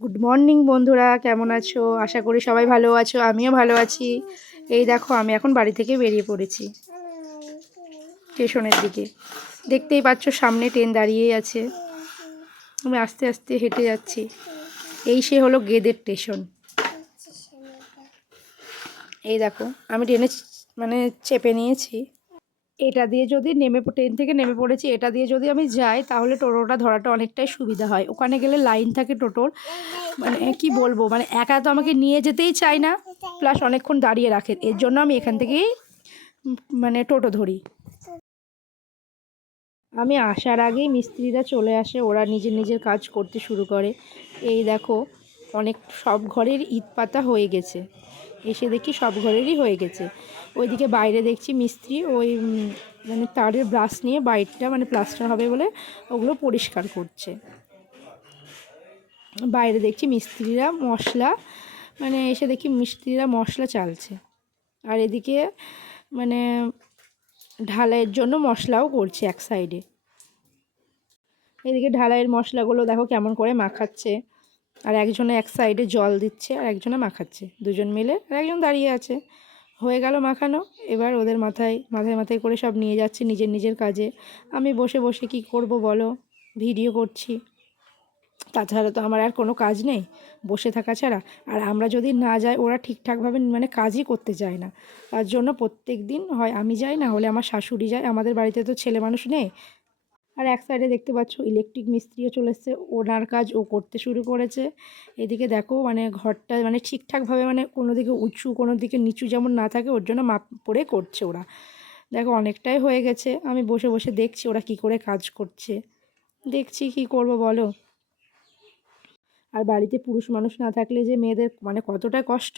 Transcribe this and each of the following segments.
Good morning বন্ধুরা, কেমন আছো? আশা করি সবাই ভালো আছো, আমিও ভালো আছি। এই দেখো, আমি এখন বাড়ি থেকে বেরিয়ে পড়েছি স্টেশনের দিকে। দেখতেই পাচ্ছ সামনে ট্রেন দাঁড়িয়েই আছে। আমি আস্তে আস্তে হেঁটে যাচ্ছি। এই সে হলো গেদের স্টেশন। এই দেখো, আমি ট্রেনে মানে চেপে নিয়েছি। এটা দিয়ে যদি ট্রেন থেকে নেমে পড়েছি, এটা দিয়ে যদি আমি যাই তাহলে টোটোটা ধরাটা অনেকটাই সুবিধা হয়। ওখানে গেলে লাইন থাকে টোটোর, মানে কি বলবো, মানে একা তো আমাকে নিয়ে যেতেই চায় না, প্লাস অনেকক্ষণ দাঁড়িয়ে রাখে। এর জন্য আমি এখান থেকেই মানে টোটো ধরি। আমি আসার আগেই মিস্ত্রিরা চলে আসে, ওরা নিজের নিজের কাজ করতে শুরু করে। এই দেখো, অনেক সব ঘরের ইট পাতা হয়ে গেছে। এসে দেখি সব ঘরেরই হয়ে গেছে। ওইদিকে বাইরে দেখছি মিস্ত্রি ওই মানে তারের ব্রাশ নিয়ে বাইরটা মানে প্লাস্টার হবে বলে ওগুলো পরিষ্কার করছে। বাইরে দেখছি মিস্ত্রিরা মশলা মানে এসে দেখি মিস্ত্রিরা মশলা চালছে। আর এদিকে মানে ঢালাইয়ের জন্য মশলাও করছে এক সাইডে। এদিকে ঢালাইয়ের মশলাগুলো দেখো কেমন করে মাখাচ্ছে। আর একজনে এক সাইডে জল দিচ্ছে আর একজনে মাখাচ্ছে, দুজন মিলে। আর একজন দাঁড়িয়ে আছে। হয়ে গেল মাখানো। এবার ওদের মাথায় মাথায় মাথায় করে সব নিয়ে যাচ্ছে নিজের নিজের কাজে। আমি বসে বসে কি করব বলো, ভিডিও করছি। তাছাড়া তো আমার আর কোনো কাজ নেই বসে থাকা ছাড়া। আর আমরা যদি না যাই ওরা ঠিকঠাকভাবে মানে কাজই করতে চায় না। তার জন্য প্রত্যেক দিন হয় আমি যাই, না হলে আমার শাশুড়ি যায়। আমাদের বাড়িতে তো ছেলে মানুষ নেই। আর এক সাইডে দেখতে পাচ্ছ ইলেকট্রিক মিস্ত্রিও চলে এসছে, ওনার কাজ ও করতে শুরু করেছে। এদিকে দেখো মানে ঘরটা মানে ঠিকঠাকভাবে মানে কোনো দিকে উঁচু কোনো দিকে নিচু যেমন না থাকে, ওর জন্য মাপ করে করছে ওরা। দেখো অনেকটাই হয়ে গেছে। আমি বসে বসে দেখছি ওরা কি করে কাজ করছে। দেখছি কি করব বলো। আর বাড়িতে পুরুষ মানুষ না থাকলে যে মেয়েদের মানে কতটা কষ্ট,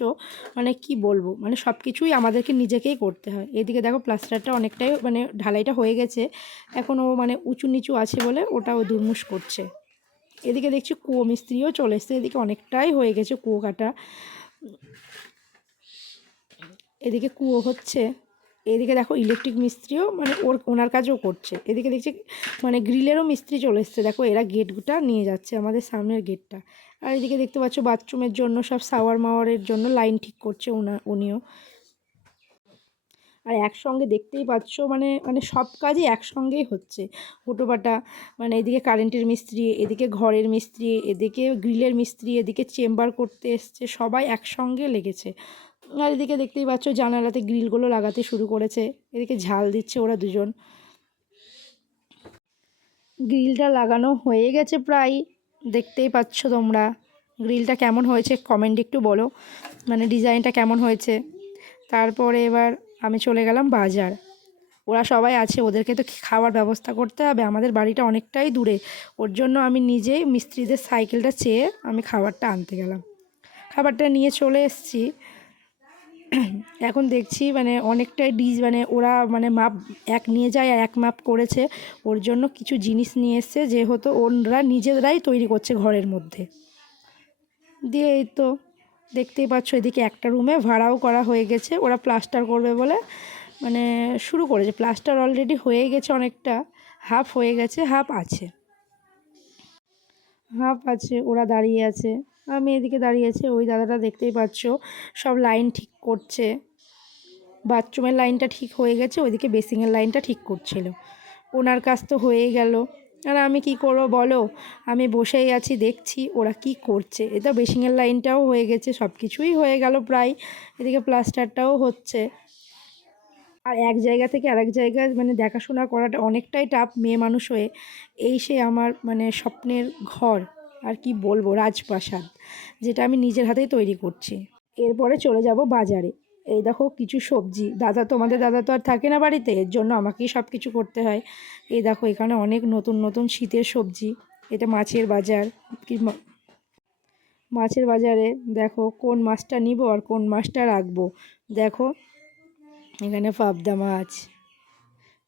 মানে কি বলবো, মানে সব কিছুই আমাদেরকে নিজেকেই করতে হয়। এদিকে দেখো প্লাস্টারটা অনেকটাই মানে ঢালাইটা হয়ে গেছে, এখনও মানে উঁচু নিচু আছে বলে ওটাও দুরমুশ করছে। এদিকে দেখছি কুয়ো মিস্ত্রিও চলে এসছে, এদিকে অনেকটাই হয়ে গেছে কুয়ো কাটা। এদিকে কুয়ো হচ্ছে। এদিকে দেখো ইলেকট্রিক মিস্ত্রিও মানে ওনার কাজও করছে। এদিকে দেখছি মানে গ্রিলেরও মিস্ত্রি চলে এসছে। দেখো এরা গেটটা নিয়ে যাচ্ছে, আমাদের সামনের গেটটা। আর এদিকে দেখতে পাচ্ছ বাথরুমের জন্য সব শাওয়ার মাওয়ারের জন্য লাইন ঠিক করছে উনিও। আর একসঙ্গে দেখতেই পাচ্ছ মানে মানে সব কাজই একসঙ্গেই হচ্ছে হুটোপাটা। মানে এদিকে কারেন্টের মিস্ত্রি, এদিকে ঘরের মিস্ত্রি, এদিকে গ্রিলের মিস্ত্রি, এদিকে চেম্বার করতে এসছে, সবাই একসঙ্গে লেগেছে। আর এদিকে দেখতেই পাচ্ছ জানালাতে গ্রিলগুলো লাগাতে শুরু করেছে। এদিকে ঝাল দিচ্ছে ওরা দুজন। গ্রিলটা লাগানো হয়ে গেছে প্রায়, দেখতেই পাচ্ছ তোমরা। গ্রিলটা কেমন হয়েছে কমেন্ট একটু বলো, মানে ডিজাইনটা কেমন হয়েছে। তারপরে এবার আমি চলে গেলাম বাজার। ওরা সবাই আছে, ওদেরকে তো খাওয়ার ব্যবস্থা করতে হবে। আমাদের বাড়িটা অনেকটাই দূরে, ওর জন্য আমি নিজেই মিস্ত্রিদের সাইকেলটা চেয়ে আমি খাবারটা আনতে গেলাম। খাবারটা নিয়ে চলে এসেছি। এখন দেখছি মানে অনেকটাই মানে ওরা মানে মাপ এক নিয়ে যায় আর এক মাপ করেছে। ওর জন্য কিছু জিনিস নিয়ে এসছে, যেহেতু ওরা নিজেরাই তৈরি করছে ঘরের মধ্যে দিয়ে। এই তো দেখতেই পাচ্ছ এদিকে একটা রুমে ভাড়াও করা হয়ে গেছে, ওরা প্লাস্টার করবে বলে মানে শুরু করেছে। প্লাস্টার অলরেডি হয়ে গেছে অনেকটা, হাফ হয়ে গেছে, হাফ আছে। হাফ আছে, ওরা দাঁড়িয়ে আছে। আমি এদিকে দাঁড়িয়ে আছি, ওই দাদাটা দেখতেই পাচ্ছ সব লাইন ঠিক করছে। বাথরুমের লাইনটা ঠিক হয়ে গেছে, ওইদিকে বেসিংয়ের লাইনটা ঠিক করছিল। ওনার কাজ তো হয়েই গেল। আর আমি কি করবো বলো, আমি বসেই আছি দেখছি ওরা কি করছে। এটা বেসিংয়ের লাইনটাও হয়ে গেছে, সব কিছুই হয়ে গেল প্রায়। এদিকে প্লাস্টারটাও হচ্ছে। আর এক জায়গা থেকে আরেক জায়গায় মানে দেখাশোনা করাটা অনেকটাই টাফ মেয়ে মানুষ হয়ে। এই সে আমার মানে স্বপ্নের ঘর, আর কি বলবো, রাজপ্রাসাদ, যেটা আমি নিজের হাতেই তৈরি করছি। এরপরে চলে যাব বাজারে। এই দেখো কিছু সবজি, তোমাদের দাদা তো আর থাকে না বাড়িতে, এর জন্য আমাকেই সব কিছু করতে হয়। এই দেখো এখানে অনেক নতুন নতুন শীতের সবজি। এটা মাছের বাজার। কি মাছের বাজারে দেখো কোন মাছটা নিব আর কোন মাছটা রাখবো। দেখো এখানে পাবদা মাছ,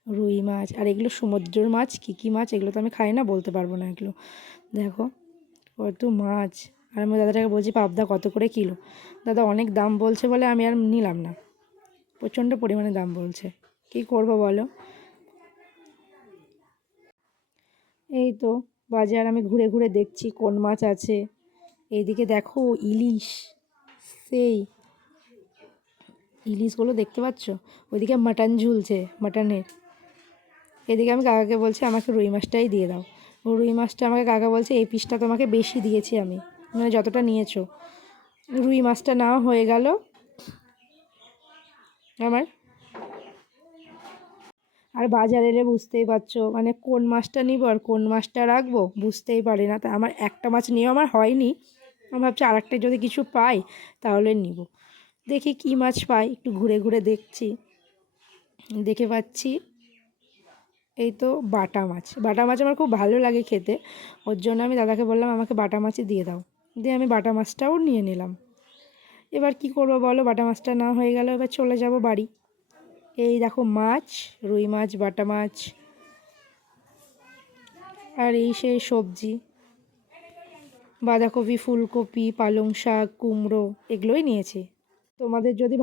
রুই মাছ, আর এগুলো সমুদ্রের মাছ। কী মাছ এগুলো তো আমি খাই না, বলতে পারবো না এগুলো। দেখো কত মাছ। আর আমি দাদাটাকে বলছি পাবদা কত করে কিলো। দাদা অনেক দাম বলছে বলে আমি আর নিলাম না, প্রচণ্ড পরিমাণে দাম বলছে। কী করবো বলো। এই তো বাজার আমি ঘুরে ঘুরে দেখছি কোন মাছ আছে। এইদিকে দেখো ইলিশ, সেই ইলিশগুলো দেখতে পাচ্ছ। ওইদিকে মাটন ঝুলছে, মাটনের। এদিকে আমি কাকাকে বলছি আমাকে রুই মাছটাই দিয়ে দাও। ও রুই মাছটা আমাকে কাকা বলছে এই পিসটা তোমাকে বেশি দিয়েছি আমি, মানে যতটা নিয়েছো। রুই মাছটা নাও হয়ে গেল আমার। আর বাজারে এলে বুঝতেই পারছো মানে কোন মাছটা নিব আর কোন মাছটা রাখবো বুঝতেই পারি না। তা আমার একটা মাছ নিয়েও আমার হয়নি, আমি ভাবছি আর একটা যদি কিছু পাই তাহলে নিব। দেখি কী মাছ পাই, একটু ঘুরে ঘুরে দেখছি। দেখে পাচ্ছি এই তো বাটা মাছ। বাটা মাছ আমার খুব ভালো লাগে খেতে, ওর জন্য আমি দাদাকে বললাম আমাকে বাটা মাছই দিয়ে দাও। দিয়ে আমি বাটা মাছটাও নিয়ে নিলাম। এবার কি করবো বলো, বাটা মাছটা না হয়ে গেল, এবার চলে যাব বাড়ি। এই দেখো মাছ, রুই মাছ, বাটা মাছ, আর এই সেই সবজি, বাঁধাকপি, ফুলকপি, পালং শাক, কুমড়ো, এগুলোই নিয়েছি। তোমাদের যদি